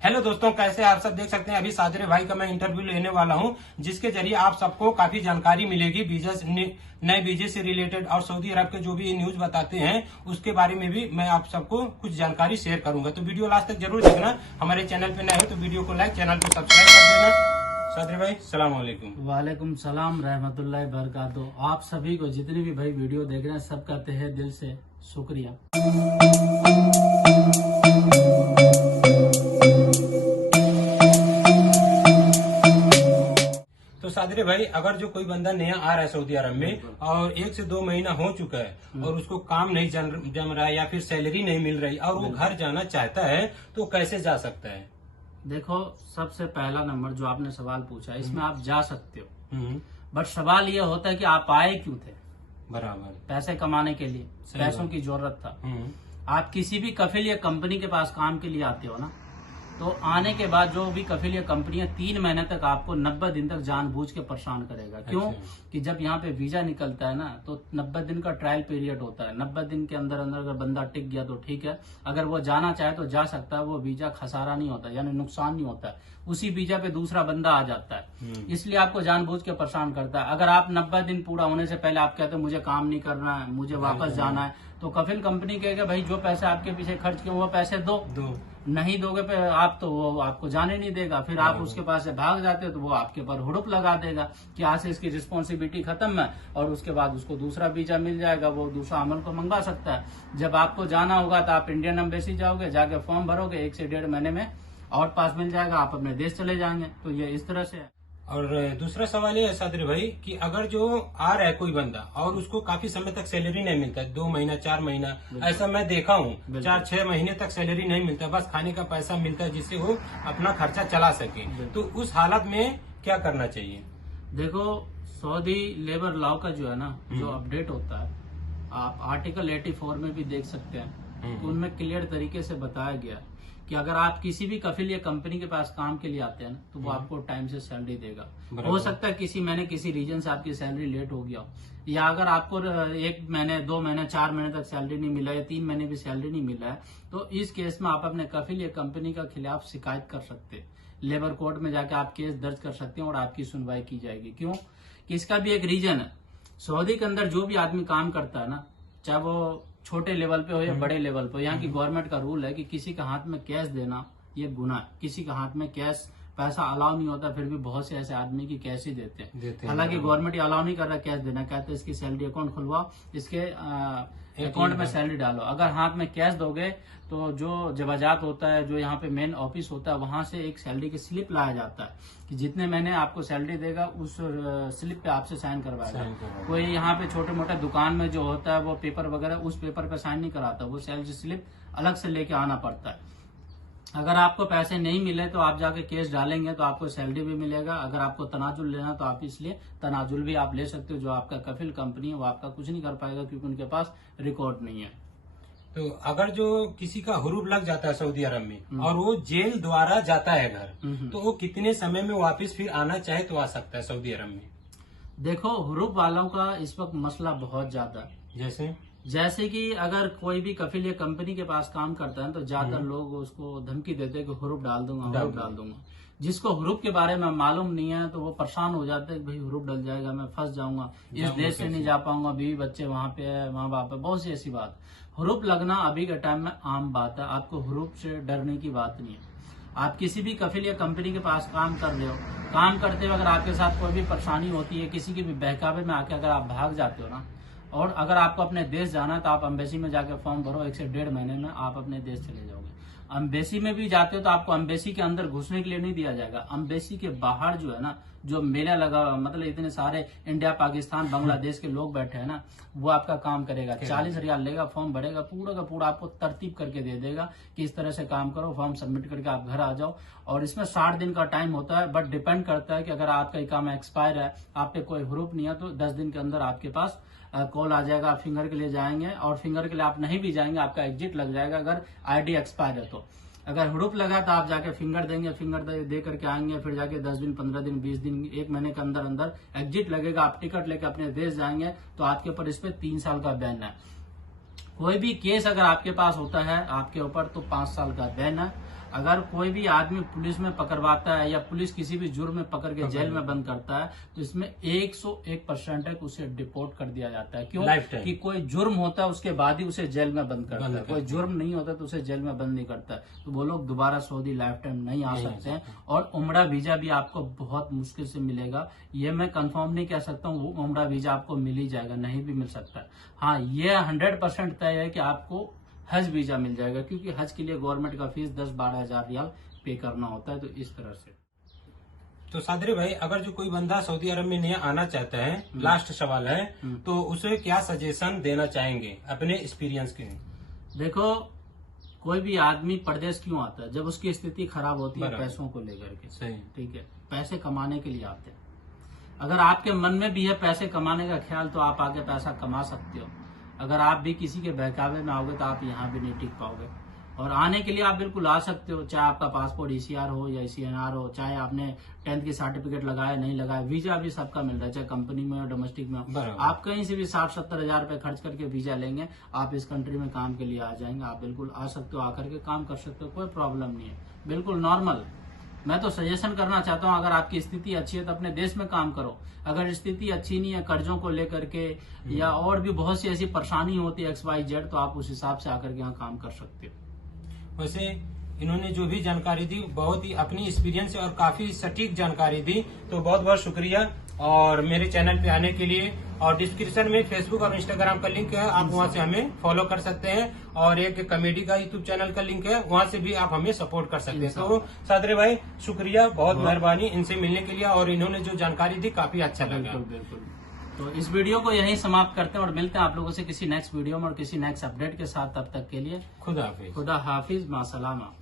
Hello दोस्तों, कैसे आप सब देख सकते हैं अभी सादरे भाई का मैं इंटरव्यू लेने वाला हूं, जिसके जरिए आप सबको काफी जानकारी मिलेगी वीजा नए वीजे से रिलेटेड और सऊदी अरब के जो भी न्यूज बताते हैं उसके बारे में भी मैं आप सबको कुछ जानकारी शेयर करूंगा। तो वीडियो लास्ट तक जरूर देखना। हमारे चैनल पे नए हो तो वीडियो को लाइक, चैनल को सब्सक्राइब कर देना। सादरे भाई सलाम वालेकुम। वालेकुम सलाम रहमतुल्लाहि बरकातहू। आप सभी को जितने भी भाई वीडियो देख रहे हैं सबका तहे दिल से शुक्रिया। तो सादरे भाई, अगर जो कोई बंदा नया आ रहा है सऊदी अरब में और 1 से 2 महीना हो चुका है और उसको काम नहीं जम रहा है या फिर सैलरी नहीं मिल रही और वो घर जाना चाहता है तो कैसे जा सकता है? देखो, सबसे पहला नंबर जो आपने सवाल पूछा इसमें आप जा सकते हो, बट सवाल ये होता है कि आप आए क्यों थे? बराबर, पैसे कमाने के लिए, पैसों की जरूरत था। आप किसी भी कफिल या कंपनी के पास काम के लिए आते हो ना, तो आने के बाद जो भी कफिल या कंपनियां 3 महीने तक आपको 90 दिन तक जानबूझ के परेशान करेगा। क्यों? कि जब यहाँ पे वीजा निकलता है ना तो 90 दिन का ट्रायल पीरियड होता है। 90 दिन के अंदर अंदर अगर बंदा टिक गया तो ठीक है, अगर वो जाना चाहे तो जा सकता है। वो वीजा खसारा नहीं होता, यानी नुकसान नहीं होता है। उसी वीजा पे दूसरा बंदा आ जाता है, इसलिए आपको जानबूझ के परेशान करता है। अगर आप 90 दिन पूरा होने से पहले आप कहते हो मुझे काम नहीं करना है, मुझे वापस जाना है, तो कफिल कंपनी कहेगा भाई जो पैसे आपके पीछे खर्च किए वो पैसे दो। नहीं दोगे पे आप तो वो आपको जाने नहीं देगा। फिर आप उसके पास से भाग जाते हो तो वो आपके ऊपर हुड़प लगा देगा कि आज से इसकी रिस्पॉन्सिबिलिटी खत्म है, और उसके बाद उसको दूसरा वीजा मिल जाएगा, वो दूसरा अमल को मंगवा सकता है। जब आपको जाना होगा तो आप इंडियन एम्बेसी जाओगे, जाके फॉर्म भरोगे, 1 से 1.5 महीने में आउट पास मिल जाएगा, आप अपने देश चले जाएंगे। तो ये इस तरह से है। और दूसरा सवाल ये है सादरे भाई कि अगर जो आ रहा है कोई बंदा और उसको काफी समय तक सैलरी नहीं मिलता है, 2 महीना 4 महीना, ऐसा मैं देखा हूँ 4-6 महीने तक सैलरी नहीं मिलता, बस खाने का पैसा मिलता है जिससे वो अपना खर्चा चला सके, तो उस हालत में क्या करना चाहिए? देखो, सऊदी लेबर लॉ का जो है ना, जो अपडेट होता है, आप आर्टिकल 84 में भी देख सकते हैं। तो उनमें क्लियर तरीके से बताया गया कि अगर आप किसी भी कफिल या कंपनी के पास काम के लिए आते हैं ना, तो वो आपको टाइम से सैलरी देगा। हो सकता है किसी महीने किसी रीजन से आपकी सैलरी लेट हो गया हो, या अगर आपको 1 महीने 2 महीने 4 महीने तक सैलरी नहीं मिला है, 3 महीने भी सैलरी नहीं मिला है, तो इस केस में आप अपने कफिल या कंपनी के खिलाफ शिकायत कर सकते हैं। लेबर कोर्ट में जाकर आप केस दर्ज कर सकते हैं और आपकी सुनवाई की जाएगी। क्यों? कि इसका भी एक रीजन है। सऊदी के अंदर जो भी आदमी काम करता है ना, चाहे वो छोटे लेवल पे हो या बड़े लेवल पे, यहाँ की गवर्नमेंट का रूल है कि किसी के हाथ में कैश देना ये गुनाह है। किसी के हाथ में कैश पैसा अलाउ नहीं होता, फिर भी बहुत से ऐसे आदमी की कैश ही देते हैं। हालांकि गवर्नमेंट अलाउ नहीं कर रहा कैश देना, कहते हैं इसकी सैलरी अकाउंट खुलवाओ, इसके अकाउंट में सैलरी डालो। अगर हाथ में कैश दोगे तो जो जवाजात होता है, जो यहाँ पे मेन ऑफिस होता है, वहां से एक सैलरी की स्लिप लाया जाता है कि जितने महीने आपको सैलरी देगा उस स्लिप पे आपसे साइन करवाएगा। कोई यहाँ पे छोटे मोटे दुकान में जो होता है वो पेपर वगैरह उस पेपर पे साइन नहीं कराता, वो सैलरी स्लिप अलग से लेके आना पड़ता है। अगर आपको पैसे नहीं मिले तो आप जाके केस डालेंगे तो आपको सैलरी भी मिलेगा। अगर आपको तनाजुल लेना तो आप इसलिए तनाजुल भी आप ले सकते हो। जो आपका कफिल कंपनी है वो आपका कुछ नहीं कर पाएगा, क्योंकि उनके पास रिकॉर्ड नहीं है। तो अगर जो किसी का हुरूब लग जाता है सऊदी अरब में और वो जेल द्वारा जाता है घर, तो वो कितने समय में वापस फिर आना चाहे तो आ सकता है सऊदी अरब में? देखो, हुरूब वालों का इस वक्त मसला बहुत ज्यादा है। जैसे कि अगर कोई भी कफिल या कंपनी के पास काम करता है तो ज्यादातर लोग उसको धमकी देते हैं कि हुरूब डाल दूंगा, हुरूब डाल दूंगा। जिसको हुरूब के बारे में मालूम नहीं है तो वो परेशान हो जाते हैं कि भाई हुरूब डल जाएगा, मैं फंस जाऊंगा, इस देश से नहीं जा पाऊंगा, बीवी बच्चे वहां पे है, माँ बाप है, बहुत सी ऐसी बात। हुरूब लगना अभी के टाइम में आम बात है, आपको हुरूब से डरने की बात नहीं है। आप किसी भी कफिल या कंपनी के पास काम कर रहे हो, काम करते हुए अगर आपके साथ कोई भी परेशानी होती है, किसी के भी बहकावे में आके अगर आप भाग जाते हो ना, और अगर आपको अपने देश जाना है तो आप एम्बेसी में जाकर फॉर्म भरो, 1 से 1.5 महीने में आप अपने देश चले जाओगे। एम्बेसी में भी जाते हो तो आपको एम्बेसी के अंदर घुसने के लिए नहीं दिया जाएगा। एम्बेसी के बाहर जो है ना, जो मेला लगा, मतलब इतने सारे इंडिया, पाकिस्तान, बांग्लादेश के लोग बैठे हैं ना, वो आपका काम करेगा। 40 रियाल लेगा, फॉर्म भरेगा, पूरा का पूरा आपको तरतीब करके दे देगा कि इस तरह से काम करो, फॉर्म सबमिट करके आप घर आ जाओ। और इसमें 60 दिन का टाइम होता है, बट डिपेंड करता है कि अगर आपका इकामा एक्सपायर है, आप पे कोई हुरूफ नहीं है, तो 10 दिन के अंदर आपके पास कॉल आ जाएगा, आप फिंगर के लिए जाएंगे, और फिंगर के लिए आप नहीं भी जाएंगे, आपका एग्जिट लग जाएगा अगर आईडी एक्सपायर है तो। अगर हुड़ूप लगा तो आप जाके फिंगर देंगे, फिंगर दे करके आएंगे, फिर जाके 10 दिन, 15 दिन, 20 दिन, 1 महीने के अंदर अंदर एग्जिट लगेगा, आप टिकट लेके अपने देश जाएंगे, तो आपके ऊपर इस पे 3 साल का बैन है। कोई भी केस अगर आपके पास होता है आपके ऊपर तो 5 साल का बैन है। अगर कोई भी आदमी पुलिस में पकड़वाता है या पुलिस किसी भी जुर्म में पकड़ के जेल में बंद करता है तो इसमें 101% उसे डिपोर्ट कर दिया जाता है। क्यों? कि कोई जुर्म होता है उसके बाद ही उसे जेल में बंद करता है, कोई जुर्म नहीं होता तो उसे जेल में बंद नहीं करता है। तो वो लोग दोबारा सऊदी लाइफ टाइम नहीं आ सकते हैं। और उम्रा वीजा भी आपको बहुत मुश्किल से मिलेगा, ये मैं कंफर्म नहीं कह सकता हूँ। वो उम्रा वीजा आपको मिल ही जाएगा, नहीं भी मिल सकता है। हाँ, ये 100% तय है कि आपको हज वीजा मिल जाएगा, क्योंकि हज के लिए गवर्नमेंट का फीस 10-12 हजार रियाल पे करना होता है। तो इस तरह से तो सादरे भाई, अगर जो कोई बंदा सऊदी अरब में नहीं आना चाहता है, लास्ट सवाल है, तो उसे क्या सजेशन देना चाहेंगे अपने एक्सपीरियंस के? देखो, कोई भी आदमी परदेश क्यों आता है? जब उसकी स्थिति खराब होती है पैसों को लेकर के। सही, ठीक है, पैसे कमाने के लिए आते हैं। अगर आपके मन में भी है पैसे कमाने का ख्याल तो आप आके पैसा कमा सकते हो। अगर आप भी किसी के बहकावे में आओगे तो आप यहाँ भी नहीं टिक पाओगे। और आने के लिए आप बिल्कुल आ सकते हो, चाहे आपका पासपोर्ट ECR हो या ECNR हो, चाहे आपने 10th की सर्टिफिकेट लगाया नहीं लगाया, वीजा भी सबका मिल रहा है, चाहे कंपनी में हो डोमेस्टिक में हो। आप कहीं से भी 60-70 हजार रुपए खर्च करके वीजा लेंगे, आप इस कंट्री में काम के लिए आ जाएंगे। आप बिल्कुल आ सकते हो, आकर के काम कर सकते हो, कोई प्रॉब्लम नहीं है, बिल्कुल नॉर्मल। मैं तो सजेशन करना चाहता हूँ, अगर आपकी स्थिति अच्छी है तो अपने देश में काम करो। अगर स्थिति अच्छी नहीं है, कर्जों को लेकर के या और भी बहुत सी ऐसी परेशानी होती है XYZ, तो आप उस हिसाब से आकर के यहाँ काम कर सकते हो। वैसे इन्होंने जो भी जानकारी दी बहुत ही अपनी एक्सपीरियंस से और काफी सटीक जानकारी दी, तो बहुत बहुत शुक्रिया। और मेरे चैनल पे आने के लिए, और डिस्क्रिप्शन में फेसबुक और इंस्टाग्राम का लिंक है, आप वहां से हमें फॉलो कर सकते हैं। और एक कॉमेडी का यूट्यूब चैनल का लिंक है, वहां से भी आप हमें सपोर्ट कर सकते हैं। तो सादरे भाई, शुक्रिया, बहुत मेहरबानी इनसे मिलने के लिए, और इन्होंने जो जानकारी दी काफी अच्छा लगा। बिल्कुल बिल्कुल। तो इस वीडियो को यहीं समाप्त करते हैं और मिलते हैं आप लोगों से किसी नेक्स्ट वीडियो में और किसी नेक्स्ट अपडेट के साथ। तब तक के लिए खुदा हाफिज। खुदा हाफिज, मासलामा।